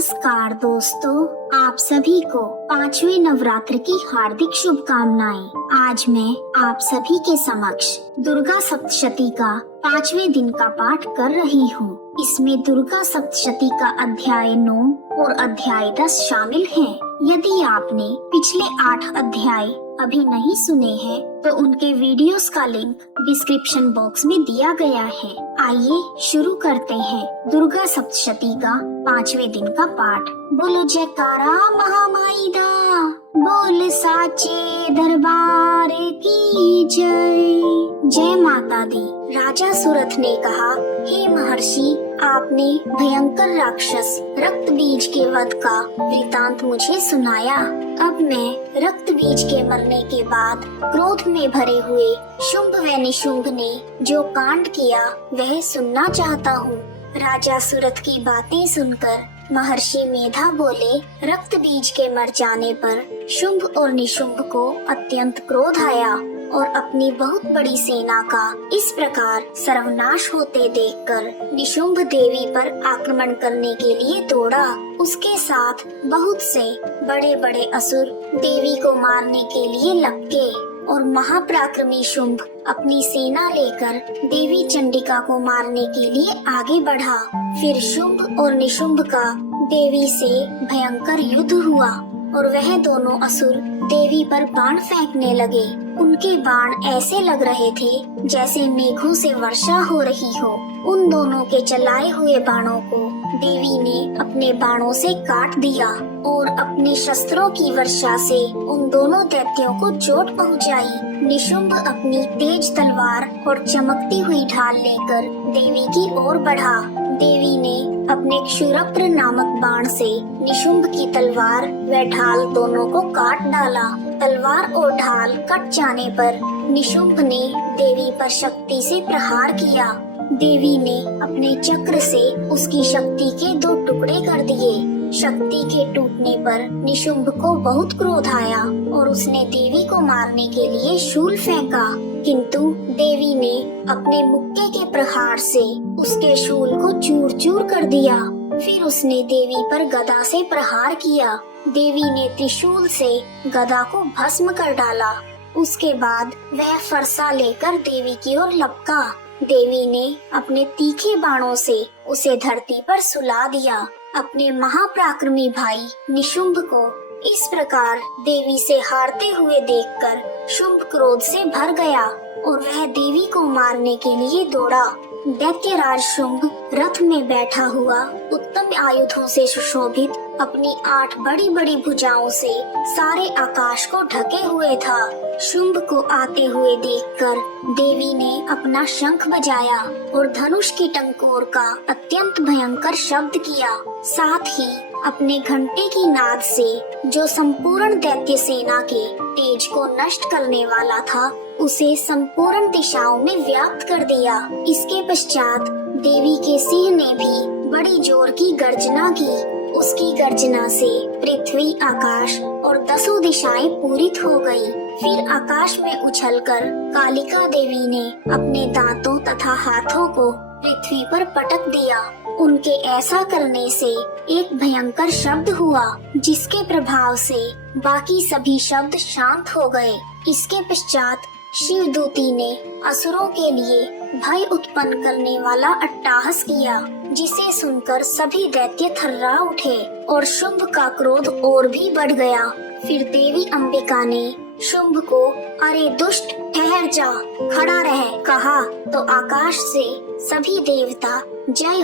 नमस्कार दोस्तों, आप सभी को पांचवें नवरात्र की हार्दिक शुभकामनाएं। आज मैं आप सभी के समक्ष दुर्गा सप्तशती का पांचवें दिन का पाठ कर रही हूँ। इसमें दुर्गा सप्तशती का अध्याय 9 और अध्याय 10 शामिल हैं। यदि आपने पिछले 8 अध्याय अभी नहीं सुने हैं तो उनके वीडियोस का लिंक डिस्क्रिप्शन बॉक्स में दिया गया है। आइए शुरू करते हैं दुर्गा सप्तशती का पांचवें दिन का पाठ। बोलो जयकारा महामाई दा, बोल साचे दरबार की जय। जय माता दी। राजा सुरथ ने कहा, हे महर्षि, आपने भयंकर राक्षस रक्त बीज के वध का वृतांत मुझे सुनाया। अब मैं रक्त बीज के मरने के बाद क्रोध में भरे हुए शुंभ व निशुंभ ने जो कांड किया वह सुनना चाहता हूँ। राजा सुरथ की बातें सुनकर महर्षि मेधा बोले, रक्त बीज के मर जाने पर शुंभ और निशुंभ को अत्यंत क्रोध आया और अपनी बहुत बड़ी सेना का इस प्रकार सर्वनाश होते देखकर निशुंभ देवी पर आक्रमण करने के लिए दौड़ा। उसके साथ बहुत से बड़े बड़े असुर देवी को मारने के लिए लपके और महापराक्रमी शुंभ अपनी सेना लेकर देवी चंडिका को मारने के लिए आगे बढ़ा। फिर शुंभ और निशुंभ का देवी से भयंकर युद्ध हुआ और वह दोनों असुर देवी पर बाण फेंकने लगे। उनके बाण ऐसे लग रहे थे जैसे मेघों से वर्षा हो रही हो। उन दोनों के चलाए हुए बाणों को देवी ने अपने बाणों से काट दिया और अपने शस्त्रों की वर्षा से उन दोनों दैत्यों को चोट पहुंचाई। निशुंभ अपनी तेज तलवार और चमकती हुई ढाल लेकर देवी की ओर बढ़ा। देवी ने अपने क्षुरप्र नामक बाण से निशुंभ की तलवार व ढाल दोनों को काट डाला। तलवार और ढाल कट जाने पर निशुंभ ने देवी पर शक्ति से प्रहार किया। देवी ने अपने चक्र से उसकी शक्ति के 2 टुकड़े कर दिए। शक्ति के टूटने पर निशुंभ को बहुत क्रोध आया और उसने देवी को मारने के लिए शूल फेंका, किंतु देवी ने अपने मुक्के के प्रहार से उसके शूल को चूर चूर कर दिया। फिर उसने देवी पर गदा से प्रहार किया। देवी ने त्रिशूल से गदा को भस्म कर डाला। उसके बाद वह फरसा लेकर देवी की ओर लपका। देवी ने अपने तीखे बाणों से उसे धरती पर सुला दिया। अपने महापराक्रमी भाई निशुंभ को इस प्रकार देवी से हारते हुए देखकर शुंभ क्रोध से भर गया और वह देवी को मारने के लिए दौड़ा। दैत्यराज शुंभ रथ में बैठा हुआ उत्तम आयुधों से सुशोभित अपनी 8 बड़ी बड़ी भुजाओं से सारे आकाश को ढके हुए था। शुंभ को आते हुए देखकर देवी ने अपना शंख बजाया और धनुष की टंकोर का अत्यंत भयंकर शब्द किया। साथ ही अपने घंटे की नाद से जो संपूर्ण दैत्य सेना के तेज को नष्ट करने वाला था उसे संपूर्ण दिशाओं में व्याप्त कर दिया। इसके पश्चात देवी के सिंह ने भी बड़ी जोर की गर्जना की। उसकी गर्जना से पृथ्वी, आकाश और 10 दिशाएं पूरित हो गई। फिर आकाश में उछलकर कालिका देवी ने अपने दांतों तथा हाथों को पृथ्वी पर पटक दिया। उनके ऐसा करने से एक भयंकर शब्द हुआ जिसके प्रभाव से बाकी सभी शब्द शांत हो गए। इसके पश्चात शिवदूती ने असुरों के लिए भय उत्पन्न करने वाला अट्टहास किया, जिसे सुनकर सभी दैत्य थर्रा उठे और शुंभ का क्रोध और भी बढ़ गया। फिर देवी अंबिका ने शुंभ को, अरे दुष्ट, ठहर जा, खड़ा रह, कहा तो आकाश से सभी देवता जय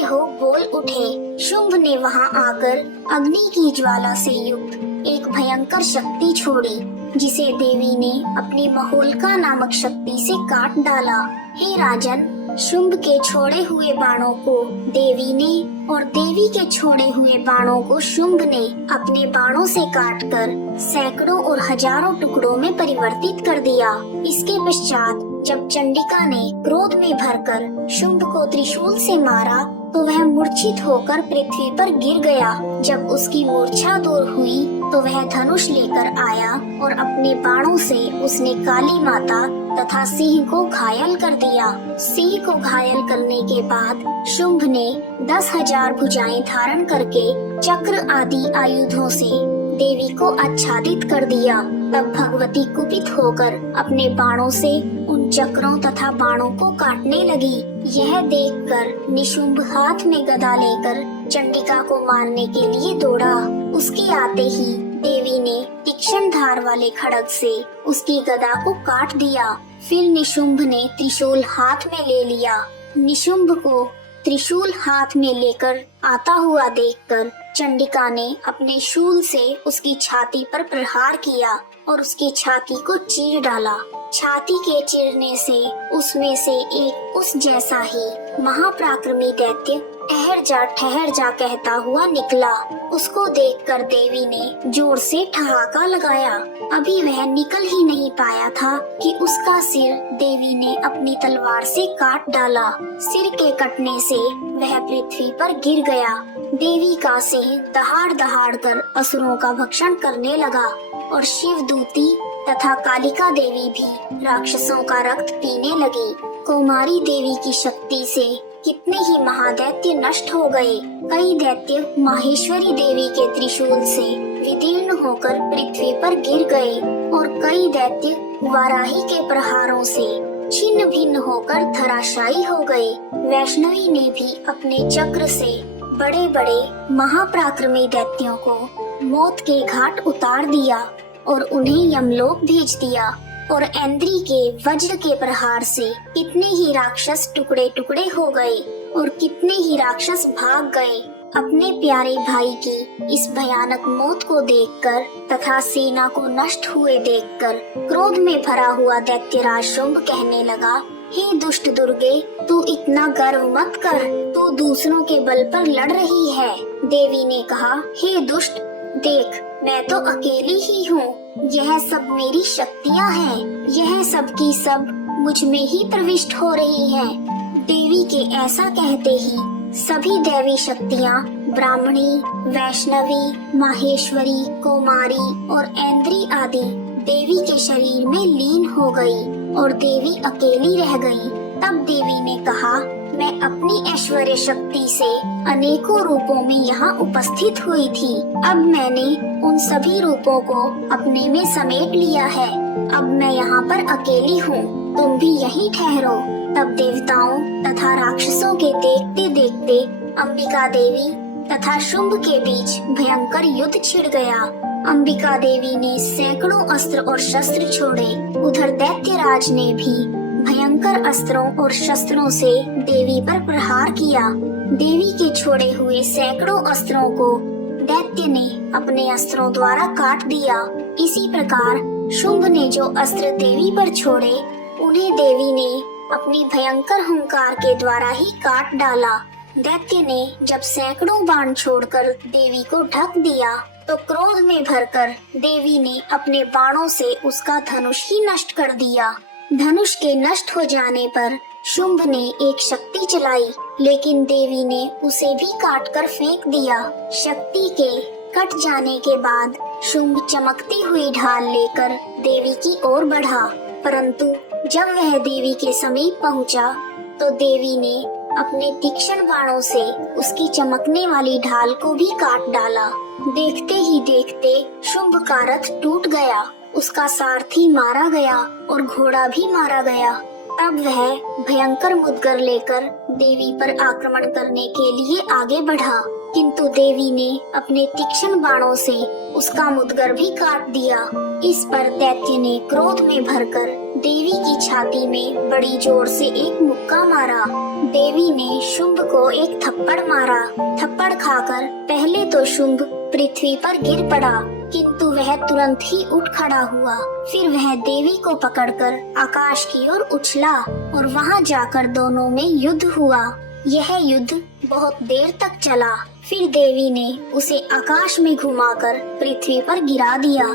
हो बोल उठे। शुंभ ने वहां आकर अग्नि की ज्वाला से युक्त एक भयंकर शक्ति छोड़ी, जिसे देवी ने अपनी महोल्का नामक शक्ति से काट डाला। हे राजन, शुंभ के छोड़े हुए बाणों को देवी ने और देवी के छोड़े हुए बाणों को शुंभ ने अपने बाणों से काटकर सैकड़ों और हजारों टुकड़ों में परिवर्तित कर दिया। इसके पश्चात जब चंडिका ने क्रोध में भरकर शुंभ को त्रिशूल से मारा तो वह मूर्छित होकर पृथ्वी पर गिर गया। जब उसकी मूर्छा दूर हुई तो वह धनुष लेकर आया और अपने बाणों से उसने काली माता तथा सिंह को घायल कर दिया। सिंह को घायल करने के बाद शुंभ ने 10,000 भुजाएं धारण करके चक्र आदि आयुधों से देवी को आच्छादित कर दिया। तब भगवती कुपित होकर अपने बाणों से उन चक्रों तथा बाणों को काटने लगी। यह देखकर निशुंभ हाथ में गदा लेकर चंडिका को मारने के लिए दौड़ा। उसके आते ही देवी ने तीक्ष्ण धार वाले खड्ग से उसकी गदा को काट दिया। फिर निशुंभ ने त्रिशूल हाथ में ले लिया। निशुंभ को त्रिशूल हाथ में लेकर आता हुआ देखकर चंडिका ने अपने शूल से उसकी छाती पर प्रहार किया और उसकी छाती को चीर डाला। छाती के चीरने से उसमें से एक उस जैसा ही महापराक्रमी दैत्य ठहर जा कहता हुआ निकला। उसको देखकर देवी ने जोर से ठहाका लगाया। अभी वह निकल ही नहीं पाया था कि उसका सिर देवी ने अपनी तलवार से काट डाला। सिर के कटने से वह पृथ्वी पर गिर गया। देवी का सिंह दहाड़ दहाड़ कर असुरों का भक्षण करने लगा और शिवदूती तथा कालिका देवी भी राक्षसों का रक्त पीने लगी। कुमारी देवी की शक्ति से कितने ही महादैत्य नष्ट हो गए। कई दैत्य माहेश्वरी देवी के त्रिशूल से विदीर्ण होकर पृथ्वी पर गिर गए और कई दैत्य वाराही के प्रहारों से छिन्न भिन्न होकर धराशायी हो गए। वैष्णवी ने भी अपने चक्र से बड़े बड़े महापराक्रमी दैत्यों को मौत के घाट उतार दिया और उन्हें यमलोक भेज दिया। और ऐन्द्री के वज्र के प्रहार से कितने ही राक्षस टुकड़े टुकड़े हो गए और कितने ही राक्षस भाग गए। अपने प्यारे भाई की इस भयानक मौत को देखकर तथा सेना को नष्ट हुए देखकर क्रोध में भरा हुआ दैत्यराज शुंभ कहने लगा, हे दुष्ट दुर्गे, तू इतना गर्व मत कर, तू दूसरों के बल पर लड़ रही है। देवी ने कहा, हे दुष्ट, देख, मैं तो अकेली ही हूँ। यह सब मेरी शक्तियाँ हैं। यह सब की सब मुझ में ही प्रविष्ट हो रही हैं। देवी के ऐसा कहते ही सभी दैवी शक्तियाँ ब्राह्मणी, वैष्णवी, माहेश्वरी, कुमारी और ऐन्द्री आदि देवी के शरीर में लीन हो गई और देवी अकेली रह गई। तब देवी ने कहा, मैं अपनी ऐश्वर्य शक्ति से अनेकों रूपों में यहाँ उपस्थित हुई थी। अब मैंने उन सभी रूपों को अपने में समेट लिया है। अब मैं यहाँ पर अकेली हूँ, तुम भी यहीं ठहरो। तब देवताओं तथा राक्षसों के देखते देखते अंबिका देवी तथा शुंभ के बीच भयंकर युद्ध छिड़ गया। अंबिका देवी ने सैकड़ों अस्त्र और शस्त्र छोड़े। उधर दैत्यराज ने भी भयंकर अस्त्रों और शस्त्रों से देवी पर प्रहार किया। देवी के छोड़े हुए सैकड़ों अस्त्रों को दैत्य ने अपने अस्त्रों द्वारा काट दिया। इसी प्रकार शुंभ ने जो अस्त्र देवी पर छोड़े, उन्हें देवी ने अपनी भयंकर हुंकार के द्वारा ही काट डाला। दैत्य ने जब सैकड़ों बाण छोड़कर देवी को ढक दिया, तो क्रोध में भरकर देवी ने अपने बाणों से उसका धनुष ही नष्ट कर दिया। धनुष के नष्ट हो जाने पर शुंभ ने एक शक्ति चलाई, लेकिन देवी ने उसे भी काट कर फेंक दिया। शक्ति के कट जाने के बाद शुंभ चमकती हुई ढाल लेकर देवी की ओर बढ़ा, परंतु जब वह देवी के समीप पहुंचा, तो देवी ने अपने तीक्ष्ण बाणों से उसकी चमकने वाली ढाल को भी काट डाला। देखते ही देखते शुंभ का रथ टूट गया, उसका सारथी मारा गया और घोड़ा भी मारा गया। तब वह भयंकर मुद्गर लेकर देवी पर आक्रमण करने के लिए आगे बढ़ा, किंतु देवी ने अपने तीक्ष्ण बाणों से उसका मुद्गर भी काट दिया। इस पर दैत्य ने क्रोध में भरकर देवी की छाती में बड़ी जोर से एक मुक्का मारा। देवी ने शुंभ को एक थप्पड़ मारा। थप्पड़ खाकर पहले तो शुंभ पृथ्वी पर गिर पड़ा, किंतु वह तुरंत ही उठ खड़ा हुआ। फिर वह देवी को पकड़कर आकाश की ओर उछला और वहां जाकर दोनों में युद्ध हुआ। यह युद्ध बहुत देर तक चला। फिर देवी ने उसे आकाश में घुमाकर पृथ्वी पर गिरा दिया।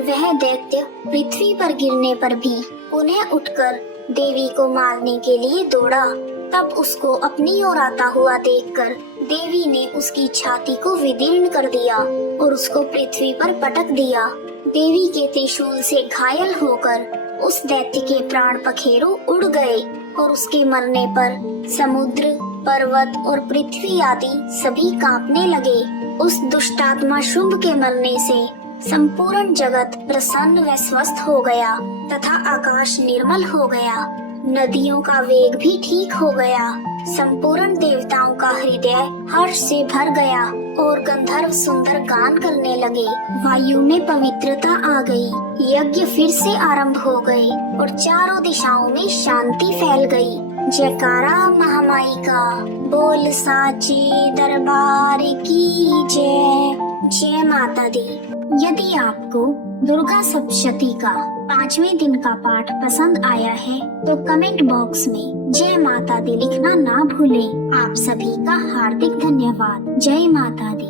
वह दैत्य पृथ्वी पर गिरने पर भी पुनः उठकर देवी को मारने के लिए दौड़ा। तब उसको अपनी ओर आता हुआ देखकर देवी ने उसकी छाती को विदीर्ण कर दिया और उसको पृथ्वी पर पटक दिया। देवी के त्रिशूल से घायल होकर उस दैत्य के प्राण पखेरु उड़ गए और उसके मरने पर समुद्र, पर्वत और पृथ्वी आदि सभी कांपने लगे। उस दुष्टात्मा शुंभ के मरने से संपूर्ण जगत प्रसन्न व स्वस्थ हो गया तथा आकाश निर्मल हो गया। नदियों का वेग भी ठीक हो गया। संपूर्ण देवताओं का हृदय हर्ष से भर गया और गंधर्व सुंदर गान करने लगे। वायु में पवित्रता आ गई। यज्ञ फिर से आरंभ हो गए और चारों दिशाओं में शांति फैल गई। जयकारा महामाई का, बोल साचे दरबार की जय। जय माता दी। यदि आपको दुर्गा सप्तशती का 5वें दिन का पाठ पसंद आया है तो कमेंट बॉक्स में जय माता दी लिखना ना भूलें। आप सभी का हार्दिक धन्यवाद। जय माता दी।